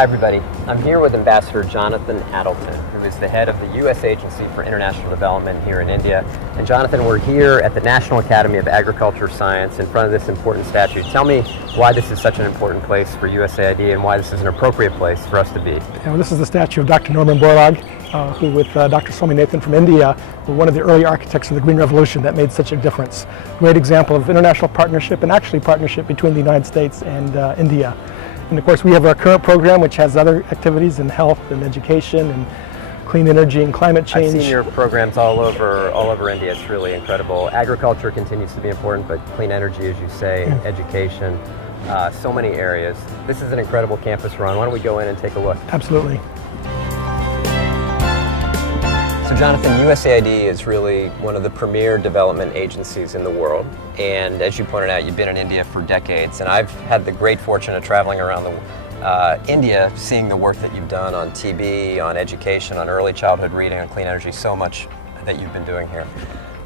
Hi everybody, I'm here with Ambassador Jonathan Addleton, who is the head of the U.S. Agency for International Development here in India. And Jonathan, we're here at the National Academy of Agriculture Science in front of this important statue. Tell me why this is such an important place for USAID and why this is an appropriate place for us to be. Yeah, well, this is the statue of Dr. Norman Borlaug, who with Dr. Swaminathan from India were one of the early architects of the Green Revolution that made such a difference. Great example of international partnership and actually partnership between the United States and India. And of course we have our current program which has other activities in health and education and clean energy and climate change. I've seen your programs all over India. It's really incredible. Agriculture continues to be important, but clean energy, as you say, education, so many areas. This is an incredible campus run. Why don't we go in and take a look? Absolutely. So Jonathan, USAID is really one of the premier development agencies in the world. And as you pointed out, you've been in India for decades. And I've had the great fortune of traveling around India, seeing the work that you've done on TB, on education, on early childhood reading, on clean energy, so much that you've been doing here.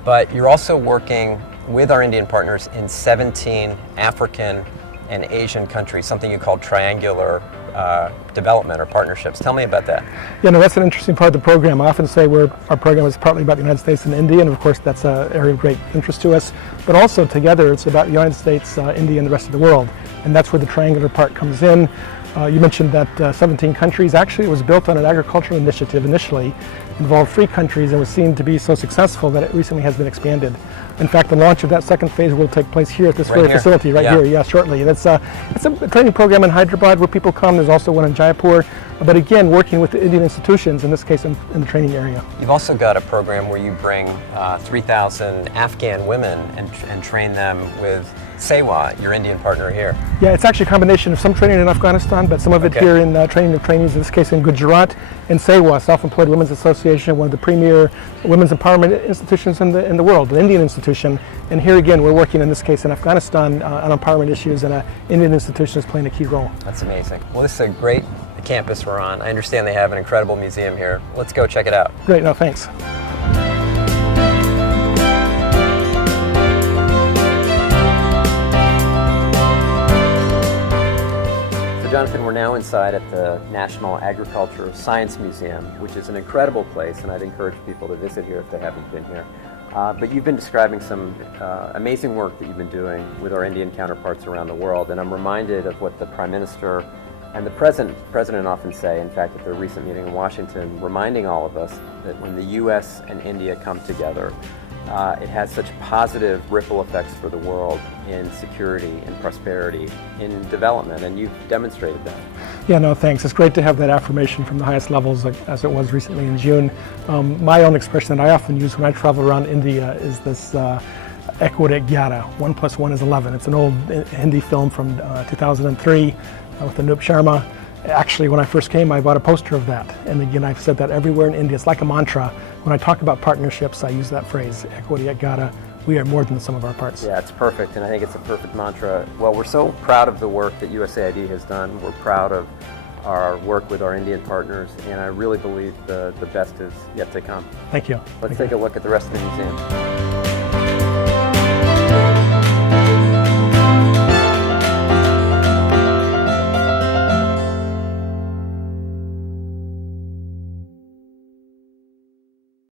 But you're also working with our Indian partners in 17 African and Asian countries, something you call triangular development or partnerships. Tell me about that. Yeah, no, that's an interesting part of the program. I often say our program is partly about the United States and India, and of course that's an area of great interest to us. But also together it's about the United States, India, and the rest of the world. And that's where the triangular part comes in. You mentioned that 17 countries. Actually, it was built on an agricultural initiative initially, involved 3 countries, and was seen to be so successful that it recently has been expanded. In fact, the launch of that second phase will take place here at this very facility right here, shortly. And it's a training program in Hyderabad where people come. There's also one in Jaipur, but again, working with the Indian institutions, in this case in the training area. You've also got a program where you bring 3,000 Afghan women and train them with Sewa, your Indian partner here. Yeah, it's actually a combination of some training in Afghanistan, but some of it here in training of trainees, in this case in Gujarat, and Sewa, Self-Employed Women's Association, one of the premier women's empowerment institutions in the world, an Indian institution. And here again, we're working in this case in Afghanistan on empowerment issues, and an Indian institution is playing a key role. That's amazing. Well, this is a great campus we're on. I understand they have an incredible museum here. Let's go check it out. Great, no, thanks. Jonathan, we're now inside at the National Agriculture Science Museum, which is an incredible place, and I'd encourage people to visit here if they haven't been here. But you've been describing some amazing work that you've been doing with our Indian counterparts around the world, and I'm reminded of what the Prime Minister and the President often say, in fact, at their recent meeting in Washington, reminding all of us that when the U.S. and India come together, it has such positive ripple effects for the world in security, in prosperity, in development, and you've demonstrated that. Yeah, no, thanks. It's great to have that affirmation from the highest levels, as it was recently in June. My own expression that I often use when I travel around India is this Equate Gyara, 1 + 1 is 11. It's an old Hindi film from 2003 with Anup Sharma. Actually, when I first came, I bought a poster of that. And again, I've said that everywhere in India. It's like a mantra. When I talk about partnerships, I use that phrase, Equate Gyara. We are more than the sum of our parts. Yeah, it's perfect, and I think it's a perfect mantra. Well, we're so proud of the work that USAID has done. We're proud of our work with our Indian partners, and I really believe the best is yet to come. Thank you. Let's take a look at the rest of the museum.